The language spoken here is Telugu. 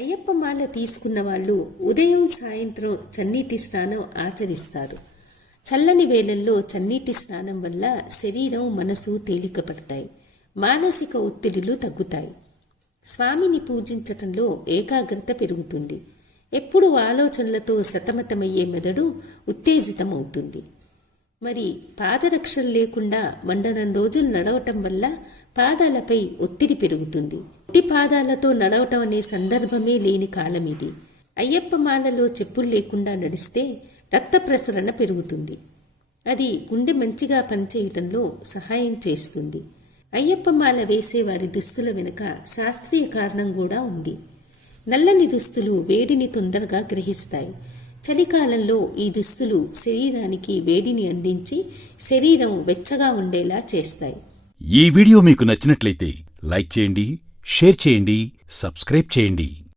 అయ్యప్ప మాల తీసుకున్న వాళ్ళు ఉదయం సాయంత్రం చన్నీటి స్నానం ఆచరిస్తారు. చల్లని వేళల్లో చన్నీటి స్నానం వల్ల శరీరం మనసు తేలికపడతాయి, మానసిక ఒత్తిడులు తగ్గుతాయి. స్వామిని పూజించటంలో ఏకాగ్రత పెరుగుతుంది. ఎప్పుడు ఆలోచనలతో సతమతమయ్యే మెదడు ఉత్తేజితమవుతుంది. మరి పాదరక్షలు లేకుండా మండలం రోజులు నడవటం వల్ల పాదాలపై ఒత్తిడి పెరుగుతుంది. ఒట్టి పాదాలతో నడవటం అనే సందర్భమే లేని కాలం ఇది. అయ్యప్ప మాలలో చెప్పులు లేకుండా నడిస్తే రక్త ప్రసరణ పెరుగుతుంది. అది గుండె మంచిగా పనిచేయటంలో సహాయం చేస్తుంది. అయ్యప్ప మాల వేసేవారి దుస్తుల వెనుక శాస్త్రీయ కారణం కూడా ఉంది. నల్లని దుస్తులు వేడిని తొందరగా గ్రహిస్తాయి. చలికాలంలో ఈ దుస్తులు శరీరానికి వేడిని అందించి శరీరం వెచ్చగా ఉండేలా చేస్తాయి. ఈ వీడియో మీకు నచ్చినట్లయితే లైక్ చేయండి, షేర్ చేయండి, సబ్స్క్రైబ్ చేయండి.